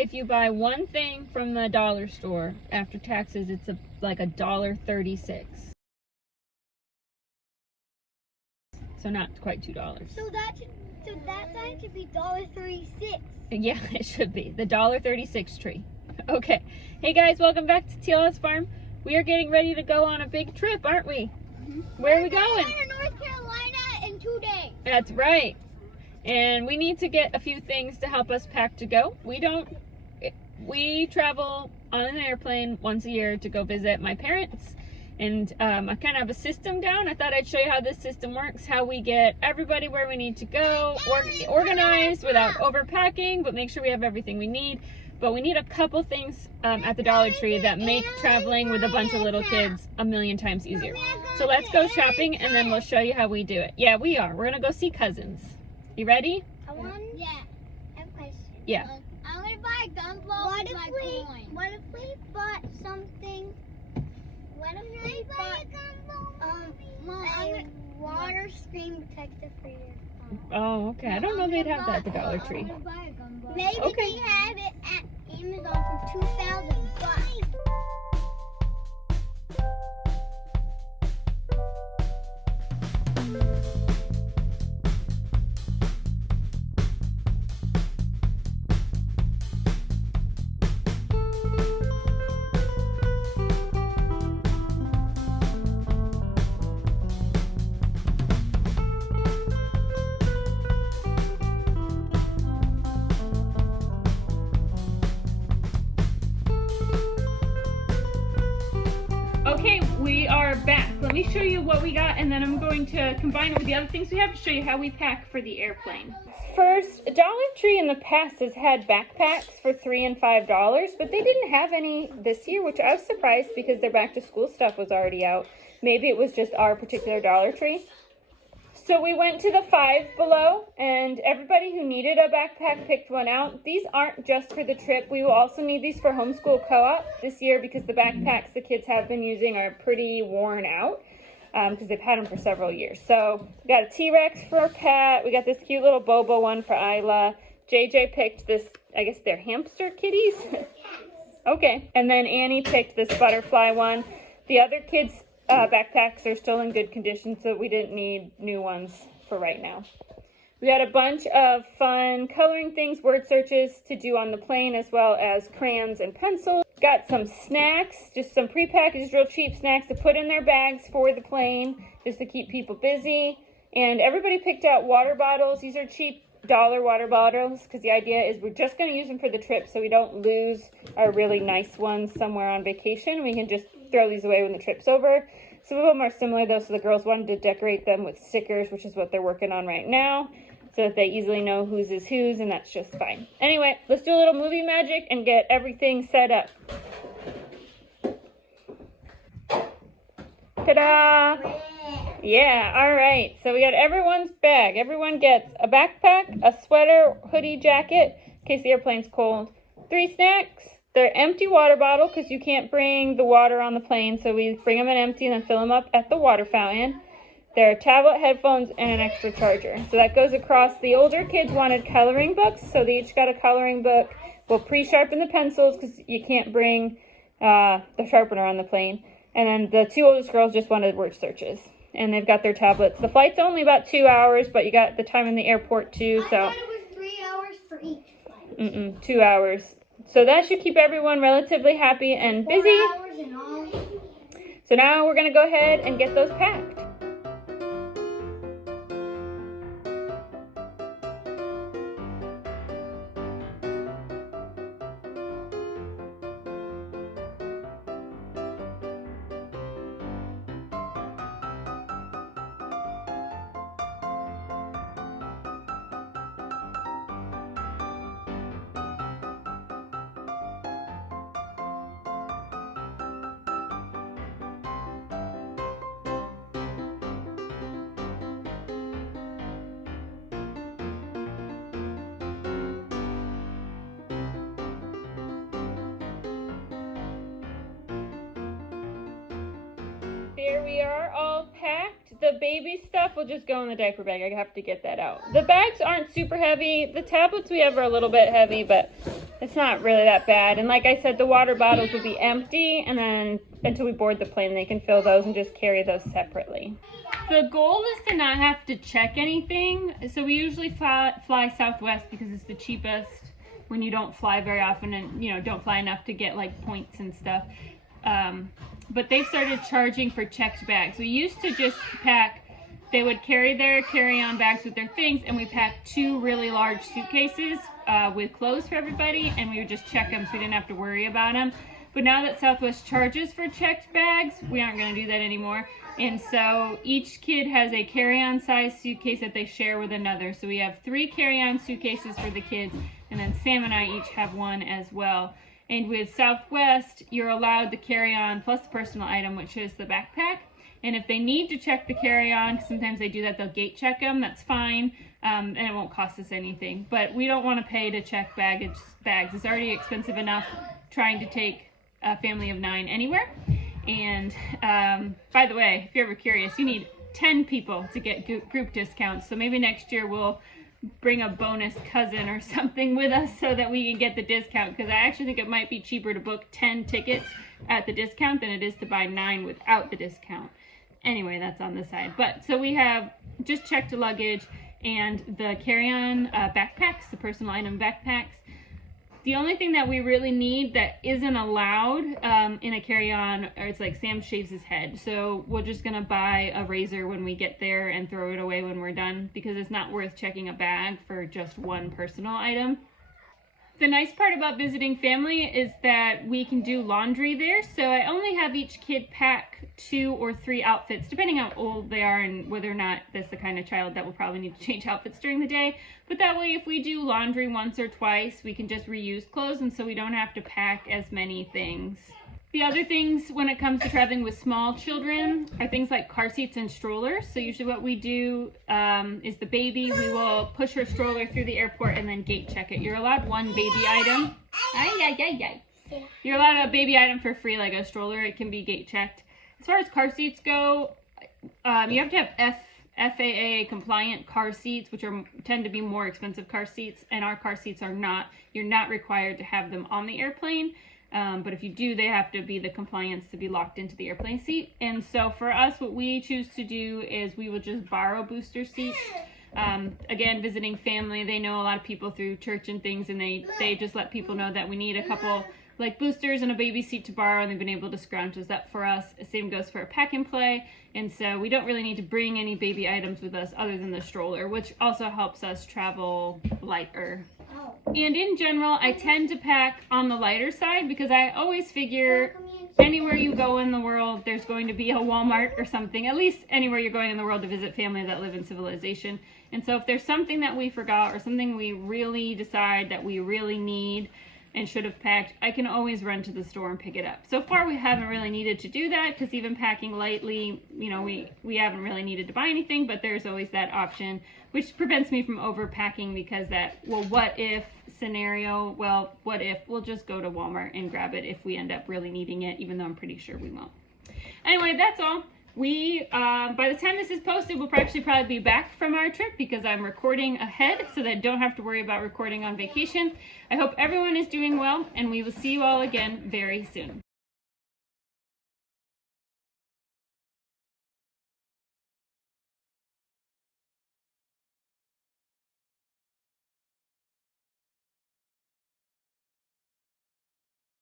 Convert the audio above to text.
if you buy one thing from the dollar store after taxes, it's like $1.36. So not quite $2. So that sign should be $1.36. Yeah, it should be the $1.36 tree. Okay. Hey guys, welcome back to Teal House Farm. We are getting ready to go on a big trip, aren't we? Mm-hmm. Where are we going? We're going to North Carolina in 2 days. That's right. And we need to get a few things to help us pack to go. We travel on an airplane once a year to go visit my parents. And I kind of have a system down. I thought I'd show you how this system works, how we get everybody where we need to go, organized without overpacking, but make sure we have everything we need. But we need a couple things at the Dollar Tree that make traveling with a bunch of little kids a million times easier. So let's go shopping and then we'll show you how we do it. Yeah, we are. We're going to go see cousins. You ready? Yeah. I have a question. Yeah. I'm going to buy a gun blow with my coin. What if we bought something? What if we bought a water screen protector for your phone? Oh, okay. I don't know they'd have that at the Dollar Tree. Maybe they have it at Amazon for $2,000. Okay, we are back. Let me show you what we got and then I'm going to combine it with the other things we have to show you how we pack for the airplane. First, Dollar Tree in the past has had backpacks for $3 and $5, but they didn't have any this year, which I was surprised because their back to school stuff was already out. Maybe it was just our particular Dollar Tree. So we went to the Five Below and everybody who needed a backpack picked one out. These aren't just for the trip. We will also need these for homeschool co-op this year because the backpacks the kids have been using are pretty worn out because they've had them for several years. So we got a T-Rex for Pat. We got this cute little Bobo one for Isla. JJ picked this, I guess they're hamster kitties. Okay. And then Annie picked this butterfly one. The other kids' backpacks are still in good condition, so we didn't need new ones for right now. We got a bunch of fun coloring things, word searches to do on the plane, as well as crayons and pencils. Got some snacks, just some prepackaged, real cheap snacks to put in their bags for the plane, just to keep people busy. And everybody picked out water bottles. These are cheap dollar water bottles, because the idea is we're just going to use them for the trip, so we don't lose our really nice ones somewhere on vacation. We can just throw these away when the trip's over. Some of them are similar though, so the girls wanted to decorate them with stickers, which is what they're working on right now, so that they easily know whose is whose, and that's just fine. Anyway, let's do a little movie magic and get everything set up. Ta-da! Yeah, all right. So we got everyone's bag. Everyone gets a backpack, a sweater, hoodie, jacket, in case the airplane's cold, 3 snacks, their empty water bottle, because you can't bring the water on the plane, so we bring them in empty and then fill them up at the water fountain. Their tablet, headphones, and an extra charger. So that goes across. The older kids wanted coloring books, so they each got a coloring book. We'll pre-sharpen the pencils because you can't bring the sharpener on the plane. And then the 2 oldest girls just wanted word searches. And they've got their tablets. The flight's only about 2 hours, but you got the time in the airport too. So I thought it was 3 hours for each flight. 2 hours. So that should keep everyone relatively happy and busy. 4 hours in all. So now we're going to go ahead and get those packed. The baby stuff will just go in the diaper bag. I have to get that out. The bags aren't super heavy. The tablets we have are a little bit heavy, but it's not really that bad. And like I said, the water bottles will be empty, and then until we board the plane, they can fill those and just carry those separately. The goal is to not have to check anything. So we usually fly Southwest because it's the cheapest when you don't fly very often and, you know, don't fly enough to get like points and stuff. But they started charging for checked bags. We used to just pack, they would carry their carry-on bags with their things, and we packed 2 really large suitcases with clothes for everybody, and we would just check them so we didn't have to worry about them. But now that Southwest charges for checked bags, we aren't going to do that anymore. And so each kid has a carry-on size suitcase that they share with another. So we have 3 carry-on suitcases for the kids, and then Sam and I each have one as well. And with Southwest, you're allowed the carry-on plus the personal item, which is the backpack. And if they need to check the carry-on, sometimes they do that, they'll gate check them, that's fine, and it won't cost us anything. But we don't want to pay to check bags. It's already expensive enough trying to take a family of 9 anywhere. And by the way, if you're ever curious, you need 10 people to get group discounts. So maybe next year we'll bring a bonus cousin or something with us so that we can get the discount, because I actually think it might be cheaper to book 10 tickets at the discount than it is to buy 9 without the discount. Anyway, that's on the side. But so we have just checked luggage and the carry-on backpacks, the personal item backpacks. The only thing that we really need that isn't allowed in a carry-on, or it's like Sam shaves his head. So we're just gonna buy a razor when we get there and throw it away when we're done, because it's not worth checking a bag for just 1 personal item. The nice part about visiting family is that we can do laundry there. So I only have each kid pack 2 or 3 outfits, depending how old they are and whether or not that's the kind of child that will probably need to change outfits during the day. But that way, if we do laundry once or twice, we can just reuse clothes, and so we don't have to pack as many things. The other things when it comes to traveling with small children are things like car seats and strollers. So usually what we do is the baby, we will push her stroller through the airport and then gate check it. You're allowed 1 baby item. You're allowed a baby item for free, like a stroller. It can be gate checked. As far as car seats go, you have to have FAA compliant car seats, which tend to be more expensive car seats, and our car seats are not. You're not required to have them on the airplane. But if you do, they have to be the compliance to be locked into the airplane seat. And so for us, what we choose to do is we will just borrow booster seats. Again, visiting family, they know a lot of people through church and things, and they just let people know that we need a couple like boosters and a baby seat to borrow, and they've been able to scrounge those up for us. Same goes for a pack and play. And so we don't really need to bring any baby items with us other than the stroller, which also helps us travel lighter. And in general, I tend to pack on the lighter side because I always figure anywhere you go in the world, there's going to be a Walmart or something, at least anywhere you're going in the world to visit family that live in civilization. And so if there's something that we forgot or something we really decide that we really need and should have packed, I can always run to the store and pick it up. So far, we haven't really needed to do that because even packing lightly, you know, we haven't really needed to buy anything, but there's always that option, which prevents me from overpacking because that, well, what if scenario, well, what if we'll just go to Walmart and grab it if we end up really needing it, even though I'm pretty sure we won't. Anyway, that's all. We, by the time this is posted, we'll probably be back from our trip because I'm recording ahead so that I don't have to worry about recording on vacation. I hope everyone is doing well, and we will see you all again very soon.